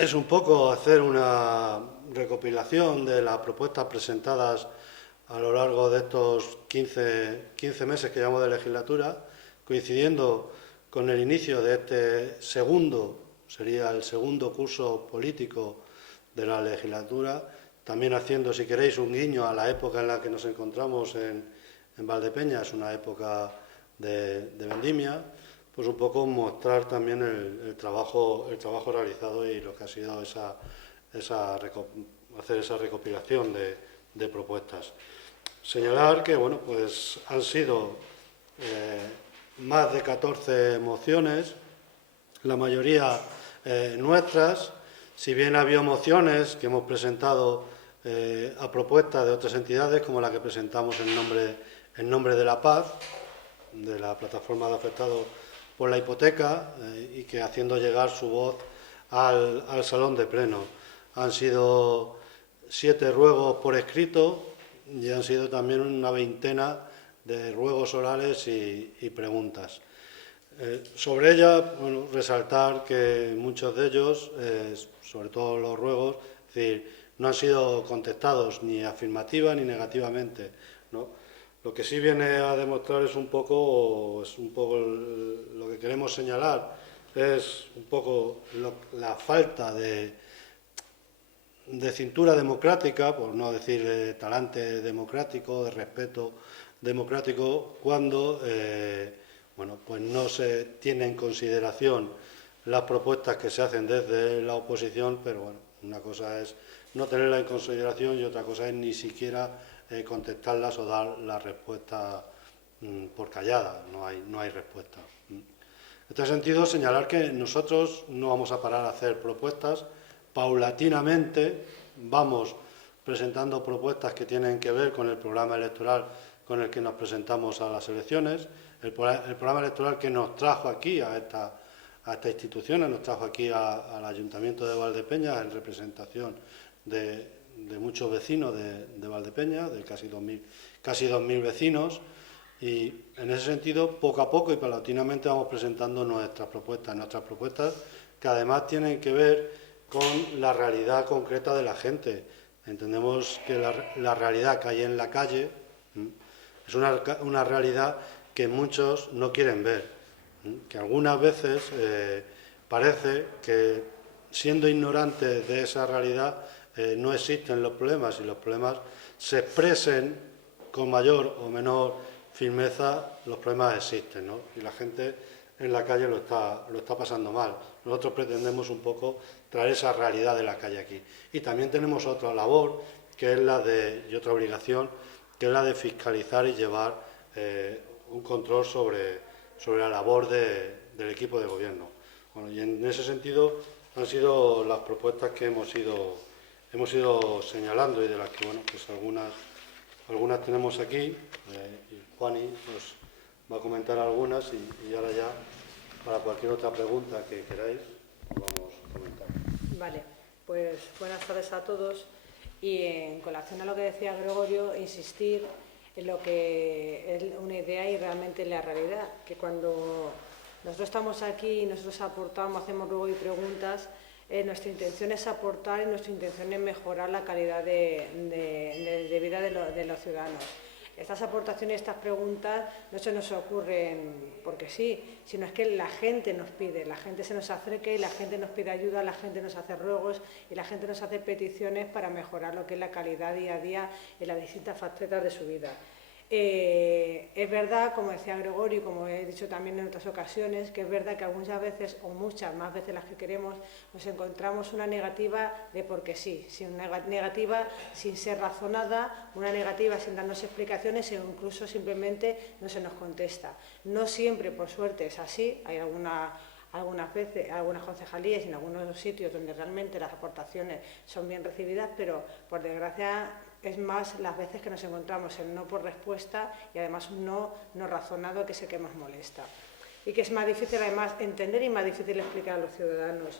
es un poco hacer una recopilación de las propuestas presentadas a lo largo de estos 15 meses que llevamos de legislatura, coincidiendo con el inicio de este sería el segundo curso político de la legislatura, también haciendo, si queréis, un guiño a la época en la que nos encontramos en Valdepeñas, es una época de vendimia, pues un poco mostrar también el trabajo realizado y lo que ha sido hacer esa recopilación de propuestas. Señalar que bueno, pues han sido más de 14 mociones, la mayoría nuestras, si bien ha habido mociones que hemos presentado a propuestas de otras entidades, como la que presentamos en nombre de la paz, de la plataforma de afectados por la hipoteca, y que haciendo llegar su voz al salón de pleno. Han sido 7 ruegos por escrito y han sido también una veintena de ruegos orales y preguntas. Sobre ella, bueno, resaltar que muchos de ellos, sobre todo los ruegos, es decir, no han sido contestados ni afirmativa ni negativamente, ¿no? Lo que sí viene a demostrar es un poco lo que queremos señalar, es un poco la falta de cintura democrática, por no decir de talante democrático, de respeto democrático, cuando bueno, pues no se tiene en consideración las propuestas que se hacen desde la oposición, pero bueno, una cosa es no tenerla en consideración y otra cosa es ni siquiera contestarlas o dar la respuesta por callada, no hay respuesta. En este sentido, señalar que nosotros no vamos a parar a hacer propuestas, paulatinamente vamos presentando propuestas que tienen que ver con el programa electoral con el que nos presentamos a las elecciones, el programa electoral que nos trajo aquí a esta institución, nos trajo aquí al Ayuntamiento de Valdepeñas en representación de muchos vecinos de Valdepeñas, de casi 2.000 vecinos, y en ese sentido, poco a poco y paulatinamente vamos presentando nuestras propuestas que además tienen que ver con la realidad concreta de la gente. Entendemos que la realidad que hay en la calle es una realidad que muchos no quieren ver, que algunas veces parece que, siendo ignorantes de esa realidad, no existen los problemas y los problemas se expresen con mayor o menor firmeza, los problemas existen, ¿no? Y la gente en la calle lo está pasando mal. Nosotros pretendemos un poco traer esa realidad de la calle aquí. Y también tenemos otra labor, que es y otra obligación, que es la de fiscalizar y llevar un control sobre la labor del equipo de gobierno. Bueno, y en ese sentido han sido las propuestas que hemos ido señalando y de las que, bueno, pues algunas tenemos aquí, y Juani nos va a comentar algunas y ahora ya, para cualquier otra pregunta que queráis, vamos a comentar. Vale, pues buenas tardes a todos y en colación a lo que decía Gregorio, insistir en lo que es una idea y realmente la realidad, que cuando nosotros estamos aquí y nosotros aportamos, hacemos ruego y preguntas, nuestra intención es aportar y nuestra intención es mejorar la calidad de vida de los ciudadanos. Estas aportaciones, estas preguntas, no se nos ocurren porque sí, sino es que la gente nos pide, la gente se nos acerca y la gente nos pide ayuda, la gente nos hace ruegos y la gente nos hace peticiones para mejorar lo que es la calidad día a día en las distintas facetas de su vida. Es verdad, como decía Gregorio y como he dicho también en otras ocasiones, que es verdad que algunas veces, o muchas más veces las que queremos, nos encontramos una negativa de porque sí, una negativa sin ser razonada, una negativa sin darnos explicaciones e incluso simplemente no se nos contesta. No siempre, por suerte, es así, hay algunas veces, algunas concejalías y en algunos sitios donde realmente las aportaciones son bien recibidas, pero por desgracia es más las veces que nos encontramos el no por respuesta y además un no razonado, que es el que más molesta y que es más difícil además entender y más difícil explicar a los ciudadanos.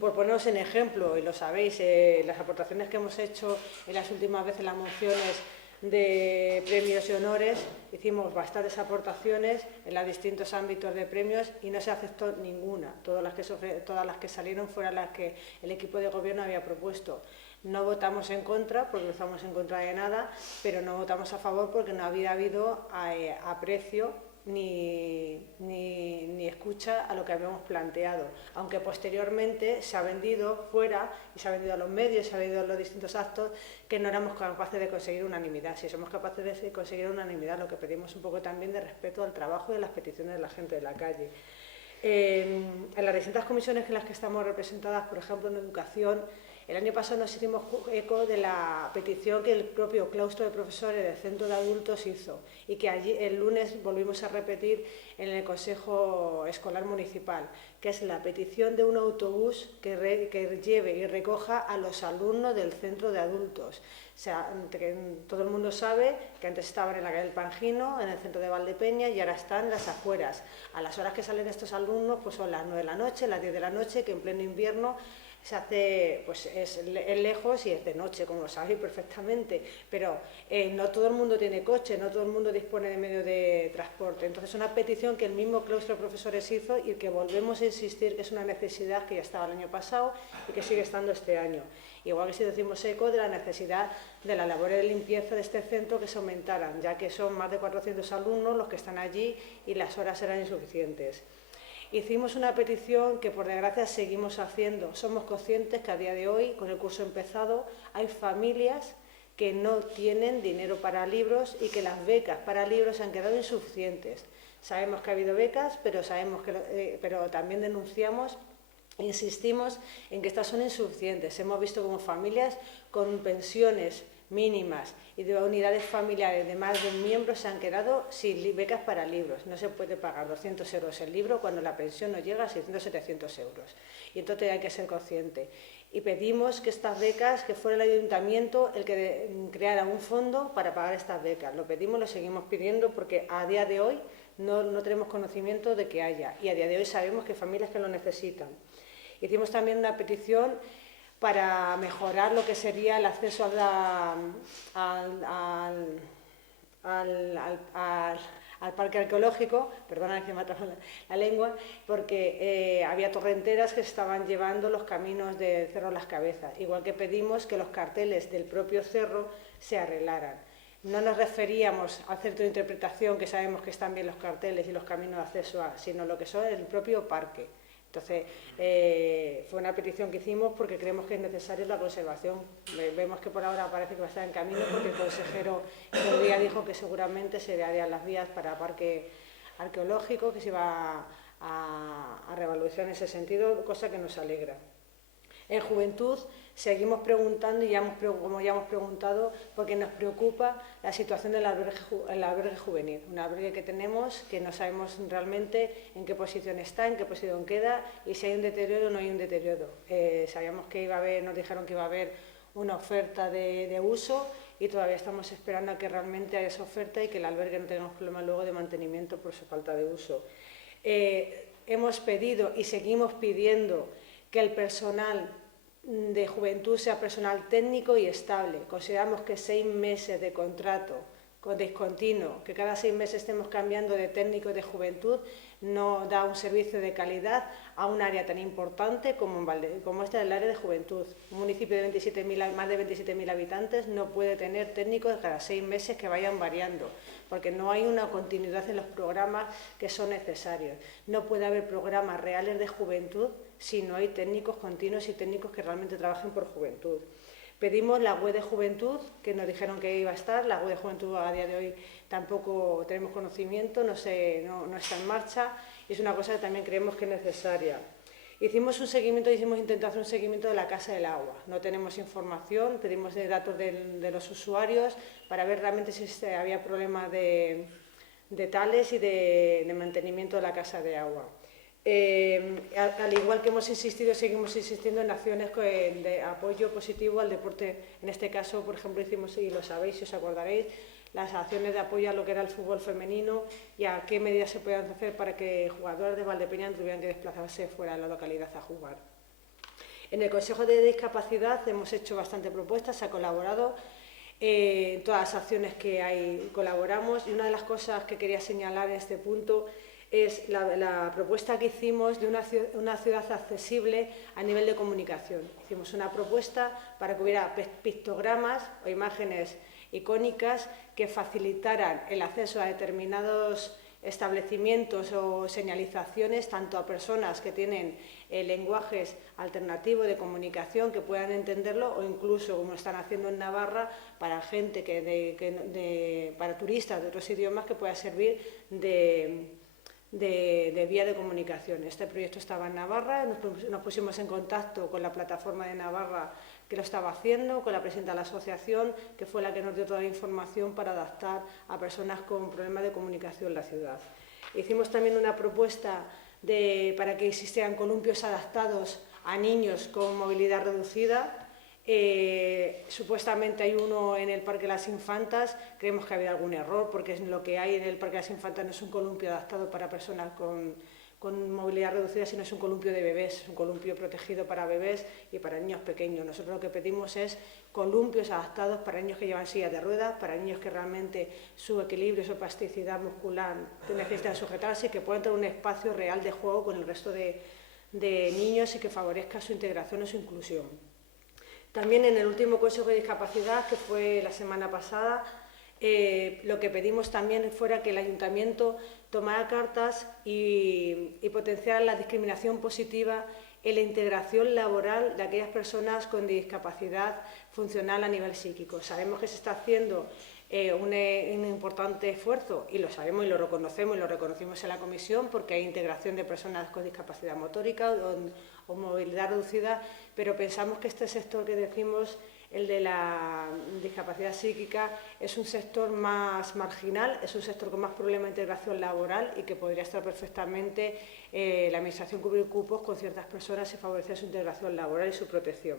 Por poneros en ejemplo, y lo sabéis, las aportaciones que hemos hecho en las últimas veces, las mociones, de premios y honores, hicimos bastantes aportaciones en los distintos ámbitos de premios y no se aceptó ninguna. Todas las que salieron fueron las que el equipo de gobierno había propuesto. No votamos en contra, porque no estamos en contra de nada, pero no votamos a favor porque no había habido aprecio ni escucha a lo que habíamos planteado, aunque posteriormente se ha vendido fuera y se ha vendido a los medios, se ha vendido a los distintos actos, que no éramos capaces de conseguir unanimidad. Si somos capaces de conseguir unanimidad, lo que pedimos un poco también de respeto al trabajo y a las peticiones de la gente de la calle. En las distintas comisiones en las que estamos representadas, por ejemplo en educación, el año pasado nos hicimos eco de la petición que el propio claustro de profesores del centro de adultos hizo y que allí el lunes volvimos a repetir en el Consejo Escolar Municipal, que es la petición de un autobús que lleve y recoja a los alumnos del centro de adultos. O sea, todo el mundo sabe que antes estaban en la calle del Pangino, en el centro de Valdepeña, y ahora están en las afueras. A las horas que salen estos alumnos pues son las 9 de la noche, las 10 de la noche, que en pleno invierno se hace, pues es lejos y es de noche, como lo sabéis perfectamente, pero no todo el mundo tiene coche, no todo el mundo dispone de medio de transporte. Entonces es una petición que el mismo claustro de profesores hizo y que volvemos a insistir que es una necesidad que ya estaba el año pasado y que sigue estando este año. Igual que si decimos eco de la necesidad de la labor de limpieza de este centro que se aumentaran, ya que son más de 400 alumnos los que están allí y las horas eran insuficientes. Hicimos una petición que por desgracia seguimos haciendo. Somos conscientes que a día de hoy, con el curso empezado, hay familias que no tienen dinero para libros y que las becas para libros han quedado insuficientes. Sabemos que ha habido becas, pero también denunciamos e insistimos en que estas son insuficientes. Hemos visto como familias con pensiones mínimas y de unidades familiares de más de un miembro se han quedado sin becas para libros. No se puede pagar 200 euros el libro cuando la pensión no llega a 600 o 700 euros. Y entonces hay que ser consciente. Y pedimos que estas becas, que fuera el ayuntamiento el que creara un fondo para pagar estas becas. Lo pedimos, lo seguimos pidiendo porque a día de hoy no tenemos conocimiento de que haya. Y a día de hoy sabemos que hay familias que lo necesitan. Hicimos también una petición para mejorar lo que sería el acceso al parque arqueológico, perdona que me ha trabado la lengua, porque había torrenteras que se estaban llevando los caminos del Cerro Las Cabezas, igual que pedimos que los carteles del propio cerro se arreglaran. No nos referíamos al centro de interpretación, que sabemos que están bien los carteles y los caminos de acceso sino lo que son el propio parque. Entonces, fue una petición que hicimos porque creemos que es necesaria la conservación. Vemos que por ahora parece que va a estar en camino porque el consejero el día dijo que seguramente se harían las vías para parque arqueológico, que se iba a revaluar en ese sentido, cosa que nos alegra. En juventud seguimos preguntando, como ya hemos preguntado, porque nos preocupa la situación del albergue juvenil. Un albergue que tenemos que no sabemos realmente en qué posición está, en qué posición queda y si hay un deterioro o no hay un deterioro. Sabíamos que nos dijeron que iba a haber una oferta de uso y todavía estamos esperando a que realmente haya esa oferta y que el albergue no tengamos problemas luego de mantenimiento por su falta de uso. Hemos pedido y seguimos pidiendo que el personal de juventud sea personal técnico y estable. Consideramos que 6 meses de contrato con discontinuo, que cada 6 meses estemos cambiando de técnico de juventud, no da un servicio de calidad a un área tan importante como esta del área de juventud. Un municipio de más de 27.000 habitantes no puede tener técnicos cada 6 meses que vayan variando, porque no hay una continuidad en los programas que son necesarios. No puede haber programas reales de juventud si no hay técnicos continuos y técnicos que realmente trabajen por juventud. Pedimos la web de juventud, que nos dijeron que iba a estar. La web de juventud a día de hoy tampoco tenemos conocimiento, no está en marcha y es una cosa que también creemos que es necesaria. Hicimos intentado hacer un seguimiento de la Casa del Agua. No tenemos información, pedimos datos de los usuarios para ver realmente si había problemas de tales y de mantenimiento de la Casa de Agua. Al igual que hemos insistido, seguimos insistiendo en acciones de apoyo positivo al deporte. En este caso, por ejemplo, hicimos, y lo sabéis, si os acordaréis, las acciones de apoyo a lo que era el fútbol femenino y a qué medidas se podían hacer para que jugadoras de Valdepeña no tuvieran que desplazarse fuera de la localidad a jugar. En el Consejo de Discapacidad hemos hecho bastante propuestas, se ha colaborado. todas las acciones que hay colaboramos. Y una de las cosas que quería señalar en este punto es la propuesta que hicimos de una ciudad accesible a nivel de comunicación. Hicimos una propuesta para que hubiera pictogramas o imágenes icónicas que facilitaran el acceso a determinados establecimientos o señalizaciones, tanto a personas que tienen lenguajes alternativos de comunicación que puedan entenderlo, o incluso, como están haciendo en Navarra, para gente para turistas de otros idiomas, que pueda servir de vía de comunicación. Este proyecto estaba en Navarra, nos pusimos en contacto con la plataforma de Navarra que lo estaba haciendo, con la presidenta de la asociación, que fue la que nos dio toda la información para adaptar a personas con problemas de comunicación en la ciudad. Hicimos también una propuesta para que existieran columpios adaptados a niños con movilidad reducida. Supuestamente hay uno en el Parque de las Infantas. Creemos que ha habido algún error, porque lo que hay en el Parque de las Infantas no es un columpio adaptado para personas con movilidad reducida, sino es un columpio de bebés, un columpio protegido para bebés y para niños pequeños. Nosotros lo que pedimos es columpios adaptados para niños que llevan sillas de ruedas, para niños que realmente su equilibrio, su plasticidad muscular necesitan sujetarse y que puedan tener un espacio real de juego con el resto de niños y que favorezca su integración o su inclusión. También en el último Consejo de Discapacidad, que fue la semana pasada, lo que pedimos también fuera que el Ayuntamiento tomara cartas y potenciara la discriminación positiva en la integración laboral de aquellas personas con discapacidad funcional a nivel psíquico. Sabemos que se está haciendo un importante esfuerzo, y lo sabemos y lo reconocemos, y lo reconocimos en la comisión, porque hay integración de personas con discapacidad motórica o movilidad reducida, pero pensamos que este sector que decimos, el de la discapacidad psíquica, es un sector más marginal, es un sector con más problemas de integración laboral y que podría estar perfectamente la Administración cubrir cupos con ciertas personas y favorecer su integración laboral y su protección.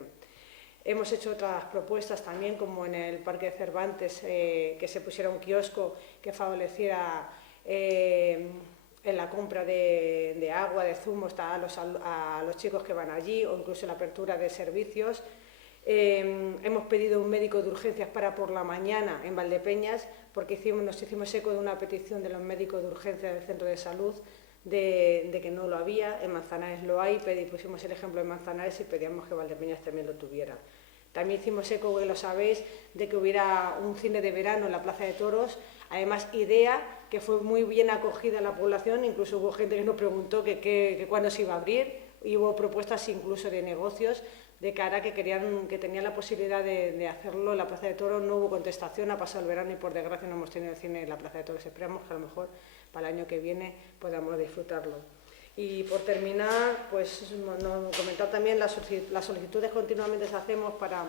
Hemos hecho otras propuestas también, como en el Parque de Cervantes, que se pusiera un kiosco que favoreciera en la compra de agua, de zumos a los chicos que van allí, o incluso la apertura de servicios. Hemos pedido un médico de urgencias para por la mañana en Valdepeñas, porque nos hicimos eco de una petición de los médicos de urgencias del centro de salud de que no lo había. En Manzanares lo hay, pusimos el ejemplo de Manzanares y pedíamos que Valdepeñas también lo tuviera. También hicimos eco, que lo sabéis, de que hubiera un cine de verano en la Plaza de Toros. Además, idea que fue muy bien acogida en la población, incluso hubo gente que nos preguntó que cuándo se iba a abrir, y hubo propuestas incluso de negocios de cara que tenían la posibilidad de hacerlo en la Plaza de Toros. No hubo contestación, ha pasado el verano y por desgracia no hemos tenido el cine en la Plaza de Toros. Esperamos que a lo mejor para el año que viene podamos disfrutarlo. Y por terminar, pues nos comentar también las solicitudes continuamente hacemos para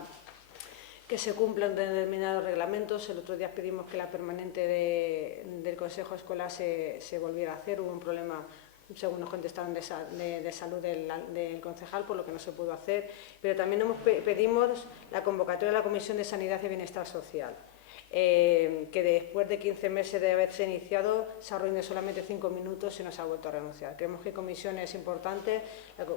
que se cumplan determinados reglamentos. El otro día pedimos que la permanente del Consejo Escolar se volviera a hacer. Hubo un problema, según nos contestaron, de salud del concejal, por lo que no se pudo hacer. Pero también pedimos la convocatoria de la Comisión de Sanidad y Bienestar Social, que después de 15 meses de haberse iniciado se ha reunido solamente 5 minutos y no se ha vuelto a renunciar. Creemos que comisiones importantes,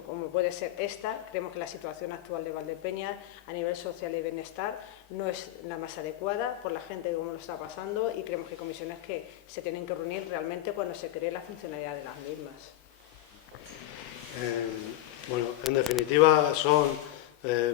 como puede ser esta, creemos que la situación actual de Valdepeñas a nivel social y bienestar no es la más adecuada por la gente como lo está pasando, y creemos que comisiones que se tienen que reunir realmente cuando se cree la funcionalidad de las mismas. Bueno, en definitiva son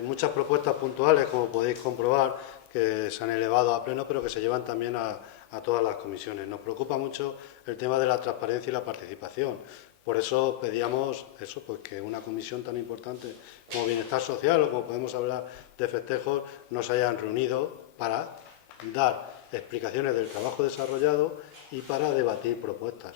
muchas propuestas puntuales, como podéis comprobar, que se han elevado a pleno, pero que se llevan también a todas las comisiones. Nos preocupa mucho el tema de la transparencia y la participación. Por eso pedíamos eso, pues que una comisión tan importante como Bienestar Social, o como podemos hablar de festejos, nos hayan reunido para dar explicaciones del trabajo desarrollado y para debatir propuestas.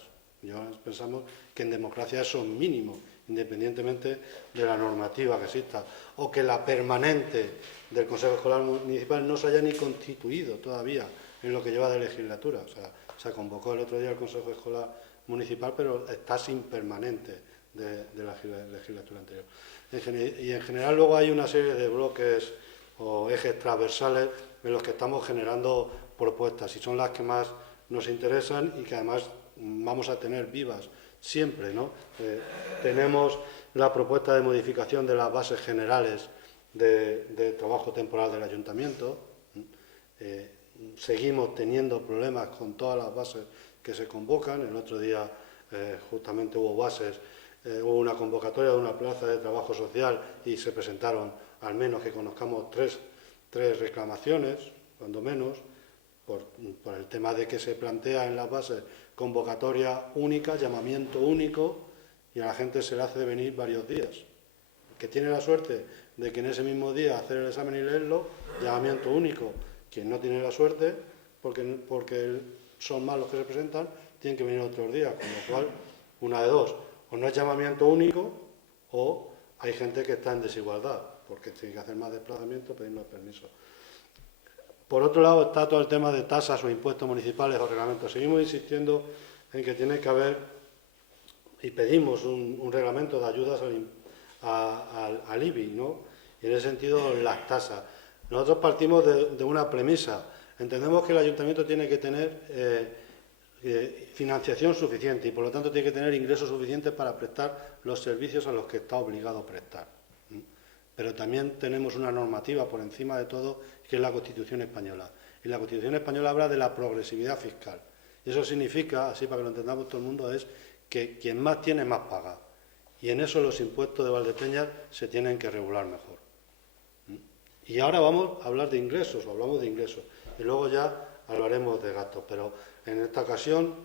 Pensamos que en democracia eso es mínimo, independientemente de la normativa que exista, o que la permanente del Consejo Escolar Municipal no se haya ni constituido todavía en lo que lleva de legislatura. O sea, se convocó el otro día el Consejo Escolar Municipal, pero está sin permanente de la legislatura anterior. Y en general luego hay una serie de bloques o ejes transversales en los que estamos generando propuestas, y son las que más nos interesan y que además vamos a tener vivas siempre, ¿no? Tenemos la propuesta de modificación de las bases generales de trabajo temporal del Ayuntamiento. seguimos teniendo problemas con todas las bases que se convocan. El otro día justamente hubo una convocatoria de una plaza de trabajo social y se presentaron, al menos que conozcamos, tres reclamaciones, cuando menos, por el tema de que se plantea en las bases convocatoria única, llamamiento único, y a la gente se le hace venir varios días. El que tiene la suerte de que en ese mismo día hacer el examen y leerlo, llamamiento único. Quien no tiene la suerte, porque son más los que se presentan, tienen que venir otros días, con lo cual, una de dos, o no es llamamiento único, o hay gente que está en desigualdad, porque tiene que hacer más desplazamiento, pedir más permisos. Por otro lado está todo el tema de tasas o impuestos municipales o reglamentos. Seguimos insistiendo en que tiene que haber, y pedimos un reglamento de ayudas al IBI, ¿no? Y en ese sentido las tasas. Nosotros partimos de una premisa. Entendemos que el ayuntamiento tiene que tener financiación suficiente y por lo tanto tiene que tener ingresos suficientes para prestar los servicios a los que está obligado a prestar. Pero también tenemos una normativa por encima de todo, que es la Constitución española. Y la Constitución española habla de la progresividad fiscal. Y eso significa, así para que lo entendamos todo el mundo, es que quien más tiene, más paga. Y en eso los impuestos de Valdepeñas se tienen que regular mejor. Y ahora vamos a hablar de ingresos, o hablamos de ingresos. Y luego ya hablaremos de gastos. Pero en esta ocasión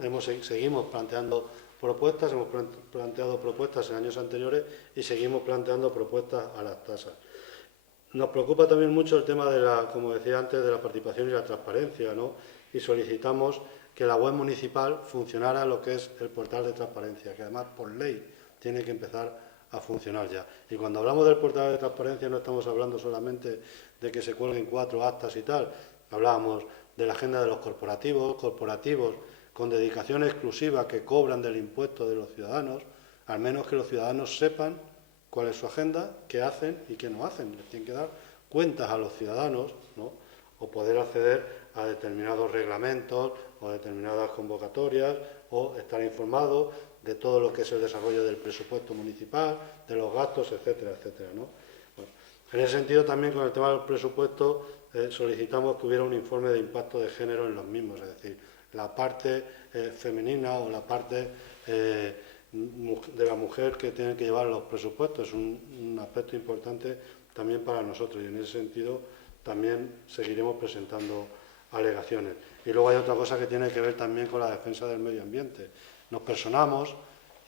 seguimos planteando propuestas, hemos planteado propuestas en años anteriores y seguimos planteando propuestas a las tasas. Nos preocupa también mucho el tema de como decía antes, de la participación y la transparencia, ¿no? Y solicitamos que la web municipal funcionara lo que es el portal de transparencia, que además por ley tiene que empezar a funcionar ya. Y cuando hablamos del portal de transparencia no estamos hablando solamente de que se cuelguen 4 actas y tal, hablábamos de la agenda de los corporativos con dedicación exclusiva que cobran del impuesto de los ciudadanos, al menos que los ciudadanos sepan cuál es su agenda, qué hacen y qué no hacen. Les tienen que dar cuentas a los ciudadanos, ¿no? O poder acceder a determinados reglamentos o determinadas convocatorias o estar informados de todo lo que es el desarrollo del presupuesto municipal, de los gastos, etcétera, etcétera, ¿no? Bueno, en ese sentido también con el tema del presupuesto solicitamos que hubiera un informe de impacto de género en los mismos, es decir, la parte femenina o la parte de la mujer que tiene que llevar los presupuestos es un aspecto importante también para nosotros y en ese sentido también seguiremos presentando alegaciones. Y luego hay otra cosa que tiene que ver también con la defensa del medio ambiente. Nos personamos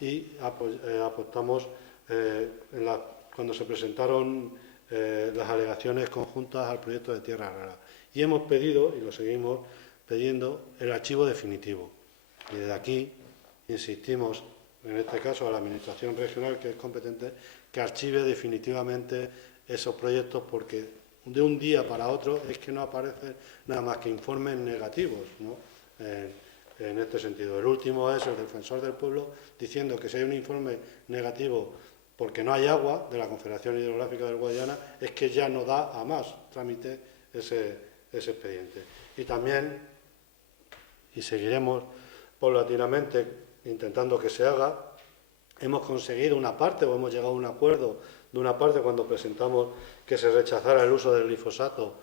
y apostamos cuando se presentaron las alegaciones conjuntas al proyecto de Tierra Rara. Y hemos pedido, y lo seguimos pidiendo, el archivo definitivo. Y desde aquí insistimos, en este caso a la Administración regional, que es competente, que archive definitivamente esos proyectos, porque de un día para otro es que no aparecen nada más que informes negativos, ¿no? En este sentido. El último es el Defensor del Pueblo diciendo que si hay un informe negativo porque no hay agua de la Confederación Hidrográfica del Guadiana, es que ya no da a más trámite ese expediente. Y también, y seguiremos paulatinamente intentando que se haga, hemos conseguido una parte o hemos llegado a un acuerdo de una parte cuando presentamos que se rechazara el uso del glifosato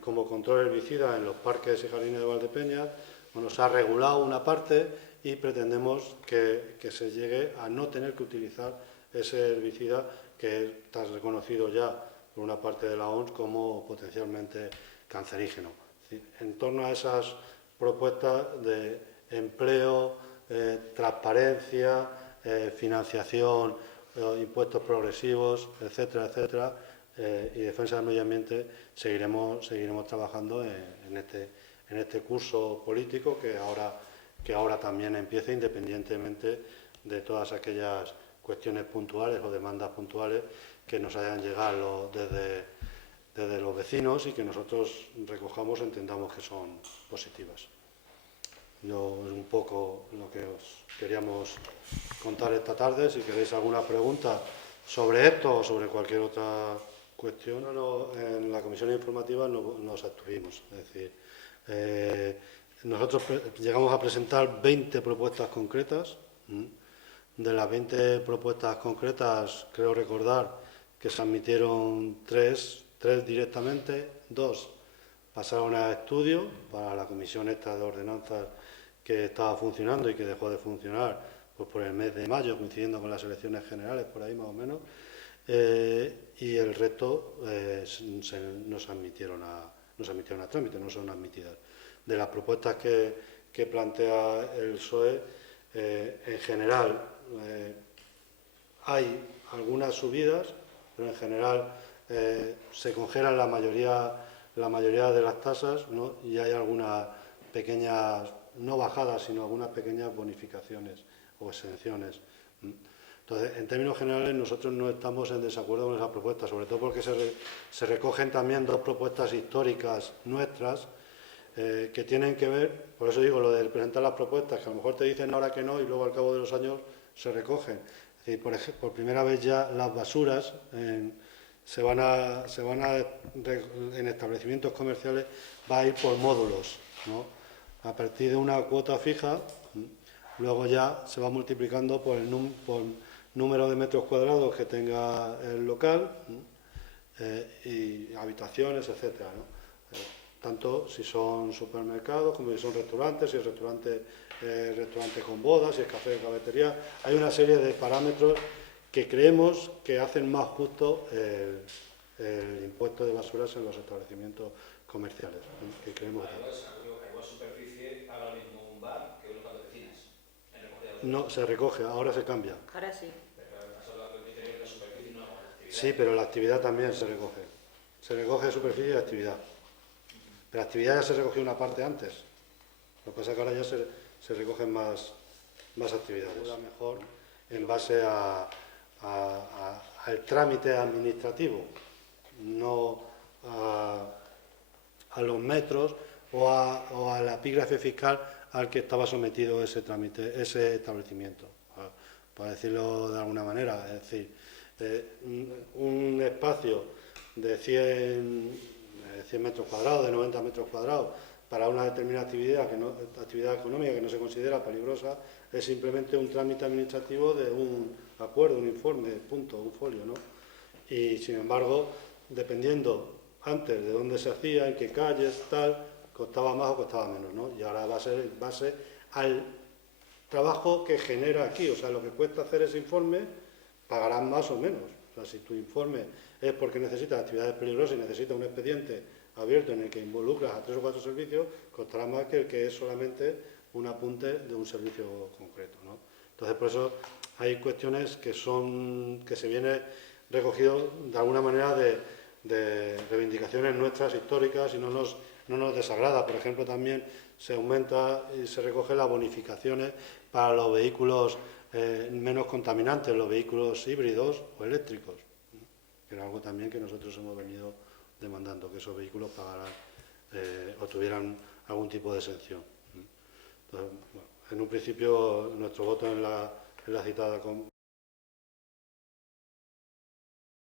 como control herbicida en los parques y jardines de Valdepeñas. Bueno, se ha regulado una parte y pretendemos que se llegue a no tener que utilizar ese herbicida que está reconocido ya por una parte de la OMS como potencialmente cancerígeno. En torno a esas propuestas de empleo, transparencia, financiación, impuestos progresivos, etcétera, etcétera, y defensa del medio ambiente, seguiremos trabajando en este curso político que ahora también empieza, independientemente de todas aquellas cuestiones puntuales o demandas puntuales que nos hayan llegado desde los vecinos y que nosotros recojamos, entendamos que son positivas. Yo es un poco lo que os queríamos contar esta tarde. Si queréis alguna pregunta sobre esto o sobre cualquier otra cuestión, en la comisión informativa nos abstuvimos. Es decir, nosotros llegamos a presentar 20 propuestas concretas. De las 20 propuestas concretas, creo recordar que se admitieron 3 directamente, 2 pasaron a estudio para la comisión esta de ordenanzas que estaba funcionando y que dejó de funcionar pues por el mes de mayo, coincidiendo con las elecciones generales, por ahí más o menos, y el resto no se admitieron a trámite, no son admitidas. De las propuestas que plantea el PSOE, en general hay algunas subidas, pero en general se congelan la mayoría de las tasas, ¿no? Y hay algunas pequeñas, no bajadas, sino algunas pequeñas bonificaciones o exenciones. Entonces, en términos generales, nosotros no estamos en desacuerdo con esa propuesta, sobre todo porque se recogen también dos propuestas históricas nuestras que tienen que ver, por eso digo lo de presentar las propuestas, que a lo mejor te dicen ahora que no y luego al cabo de los años se recogen. Es decir, por primera vez ya las basuras se van a en establecimientos comerciales va a ir por módulos, ¿no? A partir de una cuota fija, luego ya se va multiplicando por número de metros cuadrados que tenga el local y habitaciones, etcétera, ¿no? Tanto si son supermercados como si son restaurantes, si es restaurante con bodas, si es café de cafetería. Hay una serie de parámetros que creemos que hacen más justo el impuesto de basuras en los establecimientos comerciales. Que creemos que a igual superficie haga lo mismo un bar que un local de oficinas. no, se recoge, ahora se cambia. Ahora sí. Pero has hablado del criterio de la superficie y no la actividad. Sí, pero la actividad también se recoge. Se recoge superficie y actividad. Pero la actividad ya se recogió una parte antes. Lo que pasa es que ahora ya se recogen más actividades. Mejor en base al trámite administrativo, no a los metros o a la epígrafe fiscal al que estaba sometido ese trámite, ese establecimiento, para decirlo de alguna manera. Es decir, un espacio de 100 metros cuadrados, de 90 metros cuadrados, para una determinada actividad económica que no se considera peligrosa, es simplemente un trámite administrativo de un acuerdo, un informe, punto, un folio, ¿no? Y, sin embargo, dependiendo antes de dónde se hacía, en qué calles, tal, costaba más o costaba menos, ¿no? Y ahora va a ser en base al trabajo que genera aquí, o sea, lo que cuesta hacer ese informe, pagarán más o menos. O sea, si tu informe es porque necesitas actividades peligrosas y necesitas un expediente abierto en el que involucras a 3 o 4 servicios, costará más que el que es solamente un apunte de un servicio concreto, ¿no? Entonces, por eso hay cuestiones que se viene recogido de alguna manera de reivindicaciones nuestras históricas y no nos desagrada. Por ejemplo, también se aumenta y se recoge las bonificaciones para los vehículos menos contaminantes, los vehículos híbridos o eléctricos, que era algo también que nosotros hemos venido demandando, que esos vehículos pagaran o tuvieran algún tipo de exención. Entonces, bueno, en un principio nuestro voto en la citada